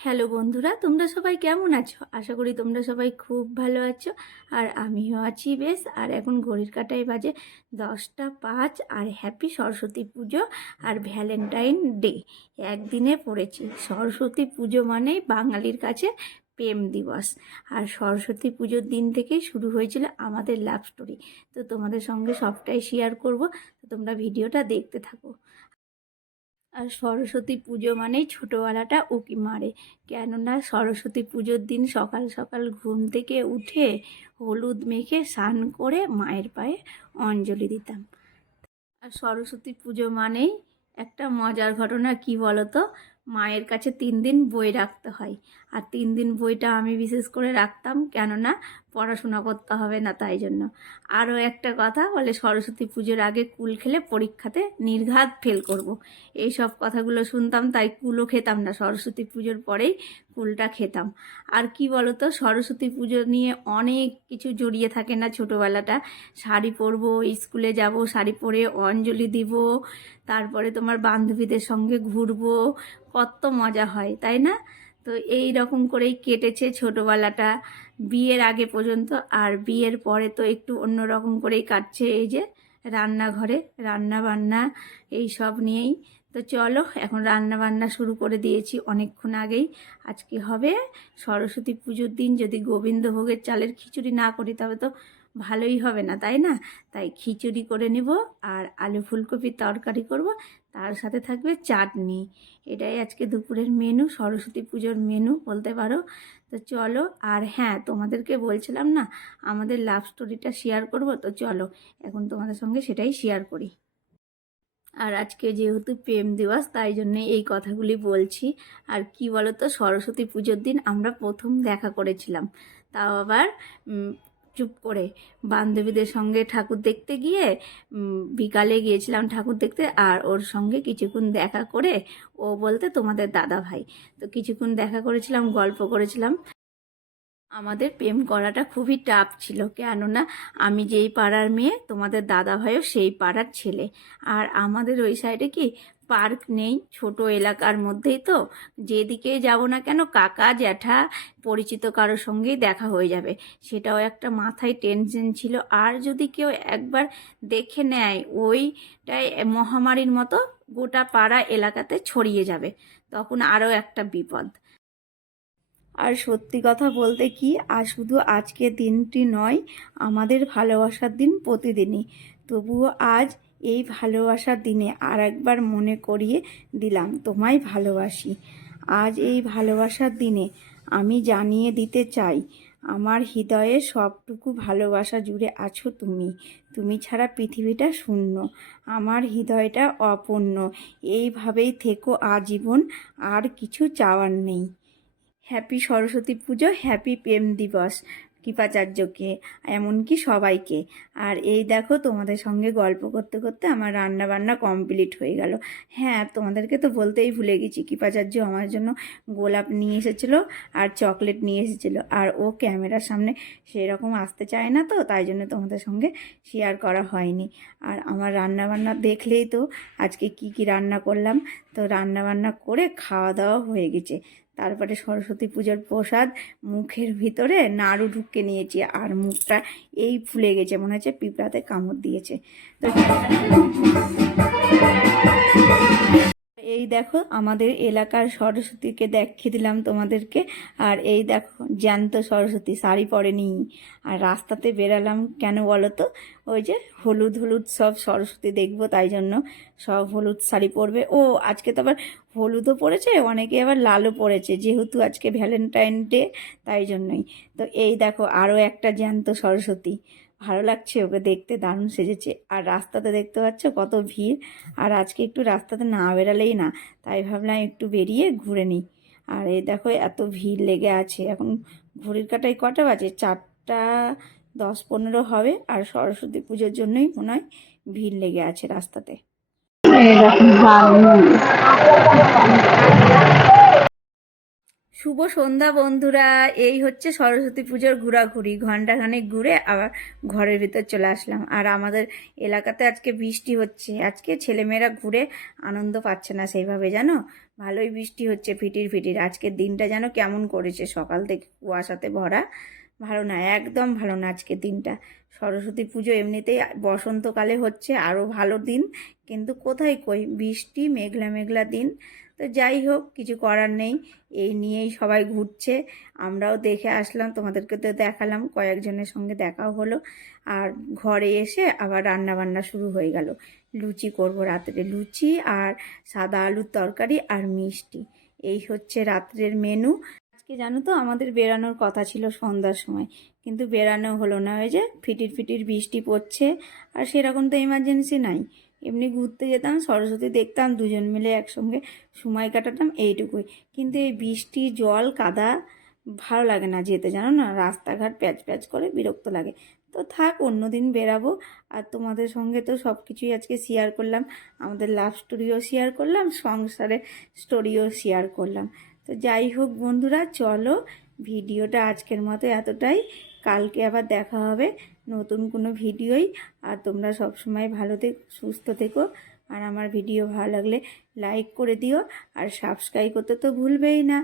Hello বন্ধুরা, তোমরা সবাই কেমন আছো? আশা করি তোমরা সবাই খুব ভালো আছো। আর আমিও আছি বেশ। আর এখন ঘড়ির কাঁটায় বাজে 10টা 5। আর হ্যাপি সরস্বতী পুজো আর ভ্যালেন্টাইন ডে একদিনে পড়েছি। সরস্বতী পুজো মানেই বাঙালির কাছে প্রেম দিবস। আর সরস্বতী পুজোর দিন থেকেই শুরু হয়েছিল আমাদের লাভ স্টোরি। তো তোমাদের সঙ্গে সবটাই শেয়ার করব, তো তোমরা ভিডিওটা দেখতে থাকো। আর সরস্বতী পুজো মানেই ছোটোবেলাটা উঁকি মারে। কেননা সরস্বতী পুজোর দিন সকাল সকাল ঘুম থেকে উঠে হলুদ মেখে স্নান করে মায়ের পায়ে অঞ্জলি দিতাম। আর সরস্বতী পুজো মানেই একটা মজার ঘটনা, কি বলতো, মায়ের কাছে 3 দিন বই রাখতে হয়। আর 3 দিন বইটা আমি বিশেষ করে রাখতাম, কেননা পড়াশোনা করতে হবে না, তাই জন্য। আরও একটা কথা বলে, সরস্বতী পুজোর আগে কুল খেলে পরীক্ষাতে নির্ঘাত ফেল করব। এই সব কথাগুলো শুনতাম, তাই কুলও খেতাম না, সরস্বতী পুজোর পরেই কুলটা খেতাম। আর কি বলতো, সরস্বতী পুজো নিয়ে অনেক কিছু জড়িয়ে থাকে না ছোটোবেলাটা। শাড়ি পরবো, স্কুলে যাব, শাড়ি পরে অঞ্জলি দিব, তারপরে তোমার বান্ধবীদের সঙ্গে ঘুরবো, কত মজা হয় তাই না? তো এই রকম করেই কেটেছে ছোটোবেলাটা বিয়ের আগে পর্যন্ত। আর বিয়ের পরে তো একটু অন্য রকম করেই কাটছে, এই যে রান্নাঘরে রান্না বান্না এই সব নিয়েই। তো চলো, এখন রান্না বান্না শুরু করে দিয়েছি অনেকক্ষণ আগেই। আজকে হবে সরস্বতী পুজোর দিন, যদি গোবিন্দভোগের চালের খিচুড়ি না করি তবে তো ভালোই হবে না, তাই না? তাই খিচুড়ি করে নেব আর আলু ফুলকপির তরকারি করব, তার সাথে থাকবে চাটনি। এটাই আজকে দুপুরের মেনু, সরস্বতী পুজোর মেনু বলতে পারো। তো চলো, আর হ্যাঁ, তোমাদেরকে বলছিলাম না আমাদের লাভ স্টোরিটা শেয়ার করব, তো চলো এখন তোমাদের সঙ্গে সেটাই শেয়ার করি। আর আজকে যেহেতু প্রেম দিবস, তাই জন্যে এই কথাগুলি বলছি। আর কি বলতো, সরস্বতী পুজোর দিন আমরা প্রথম দেখা করেছিলাম, তাও আবার চুপ করে বান্ধবীদের সঙ্গে ঠাকুর দেখতে গিয়ে। বিকালে গিয়েছিলাম ঠাকুর দেখতে, আর ওর সঙ্গে কিছুক্ষণ দেখা করে, ও বলতে তোমাদের দাদা ভাই, তো কিছুক্ষণ দেখা করেছিলাম, গল্প করেছিলাম। আমাদের প্রেম করাটা খুবই টাফ ছিল, কেননা আমি যেই পাড়ার মেয়ে, তোমাদের দাদা ভাইও সেই পাড়ার ছেলে। আর আমাদের ওই সাইডে কি পার্ক নেই, ছোট এলাকার মধ্যেই তো, যেদিকেই যাব না কেন কাকা জ্যাঠা পরিচিত কারোর সঙ্গেই দেখা হয়ে যাবে, সেটাও একটা মাথায় টেনশন ছিল। আর যদি কেউ একবার দেখে নেয়, ওইটাই মহামারীর মতো গোটা পাড়া এলাকাতে ছড়িয়ে যাবে, তখন আরও একটা বিপদ। আর সত্যি কথা বলতে কি, আর শুধু আজকের দিনটি নয়, আমাদের ভালোবাসার দিন প্রতিদিনই। তবুও আজ এই ভালোবাসার দিনে আর একবার মনে করিয়ে দিলাম তোমায় ভালোবাসি। আজ এই ভালোবাসার দিনে আমি জানিয়ে দিতে চাই, আমার হৃদয়ে সবটুকু ভালোবাসা জুড়ে আছো তুমি। তুমি ছাড়া পৃথিবীটা শূন্য, আমার হৃদয়টা অপূর্ণ। এইভাবেই থেকো আজীবন, আর কিছু চাওয়ার নেই। হ্যাপি সরস্বতী পুজো, হ্যাপি প্রেম দিবস কৃপাচার্যকে, এমনকি সবাইকে। আর এই দেখো, তোমাদের সঙ্গে গল্প করতে করতে আমার রান্না বান্না কমপ্লিট হয়ে গেল। হ্যাঁ, তোমাদেরকে তো বলতেই ভুলে গেছি, কৃপাচার্য আমার জন্য গোলাপ নিয়ে এসেছিলো আর চকলেট নিয়ে এসেছিলো। আর ও ক্যামেরার সামনে সেরকম আসতে চায় না, তো তাই জন্য তোমাদের সঙ্গে শেয়ার করা হয়নি। আর আমার রান্না বান্না দেখলেই তো আজকে কি কি রান্না করলাম। তো রান্না বান্না করে খাওয়া দাওয়া হয়ে গেছে। তারপরে সরস্বতী পুজোর প্রসাদ মুখের ভিতরে নাড়ু ঢুকে নিয়েছি, আর মুখটা এই ফুলে গেছে, মনে হচ্ছে পিঁপড়াতে কামড় দিয়েছে। তো এই দেখো, আমাদের এলাকার সরস্বতীকে দেখিয়ে দিলাম তোমাদেরকে। আর এই দেখো জ্যান্ত সরস্বতী, শাড়ি পরেনি। আর রাস্তাতে বেরালাম কেন বলো তো, ওই যে হলুদ হলুদ সব সরস্বতী দেখবো, তাই জন্য সব হলুদ শাড়ি পরবে। ও আজকে তো আবার হলুদও পরেছে, অনেকে আবার লালও পরেছে, যেহেতু আজকে ভ্যালেন্টাইন ডে, তাই জন্যই। তো এই দেখো আরও একটা জ্যান্ত সরস্বতী, ভালো লাগছে ওকে দেখতে, দারুণ সেজেছে। আর রাস্তাতে দেখতে পাচ্ছ কত ভিড়। আর আজকে একটু রাস্তাতে না বেরালেই না, তাই ভাবলাম একটু বেরিয়ে ঘুরে নিই। আর এই দেখো এত ভিড় লেগে আছে, এখন ঘড়ির কাঁটায় কটা বাজে, 4টা 10-15 হবে। আর সরস্বতী পুজোর জন্যই মনে হয় ভিড় লেগে আছে রাস্তাতে। শুভ সন্ধ্যা বন্ধুরা। এই হচ্ছে সরস্বতী পুজোর ঘোরাঘুরি, ঘন্টাখানেক ঘুরে আবার ঘরের ভিতর চলে আসলাম। আর আমাদের এলাকাতে আজকে বৃষ্টি হচ্ছে। আজকে ছেলেমেয়েরা ঘুরে আনন্দ পাচ্ছে না সেইভাবে, জানো, ভালোই বৃষ্টি হচ্ছে ফিটির ফিটির। আজকের দিনটা যেন কেমন করেছে, সকাল থেকে কুয়াশাতে ভরা। ভালো না, একদম ভালো না আজকের দিনটা। সরস্বতী পুজো এমনিতেই বসন্তকালে হচ্ছে, আরও ভালো দিন, কিন্তু কোথায় কই বৃষ্টি, মেঘলা মেঘলা দিন। তো যাই হোক, কিছু করার নেই, এই নিয়েই সবাই ঘুরছে। আমরাও দেখে আসলাম, তোমাদেরকে তো দেখালাম, কয়েকজনের সঙ্গে দেখাও হলো। আর ঘরে এসে আবার রান্না বান্না শুরু হয়ে গেল। লুচি করব রাত্রে, লুচি আর সাদা আলুর তরকারি আর মিষ্টি, এই হচ্ছে রাত্রের মেনু। আজকে জানো তো আমাদের বেরানোর কথা ছিল সন্ধ্যার সময়, কিন্তু বেরানো হলো না। ওই যে ফিটির ফিটির বৃষ্টি পড়ছে, আর সেরকম তো এমার্জেন্সি নাই। এমনি ঘুরতে যেতাম, সরস্বতী দেখতাম, দুজন মিলে একসঙ্গে সময় কাটাতাম, এইটুকুই। কিন্তু এই বৃষ্টি, জল, কাদা ভালো লাগে না যেতে, জানো না, রাস্তাঘাট প্যাচ প্যাচ করে বিরক্ত লাগে। তো থাক, অন্যদিন বেরাবো। আর তোমাদের সঙ্গে তো সব কিছুই আজকে শেয়ার করলাম, আমাদের লাভ স্টোরিও শেয়ার করলাম, সংসারের স্টোরিও শেয়ার করলাম। তো যাই হোক বন্ধুরা, চলো ভিডিওটা আজকের মতো এতটাই। কালকে আবার দেখা হবে নতুন কোনো ভিডিওই। আর তোমরা সব সময় ভালো থেকো, সুস্থ থেকো। আর আমার ভিডিও ভালো লাগলে লাইক করে দিও, আর সাবস্ক্রাইব করতে তো ভুলবেই না।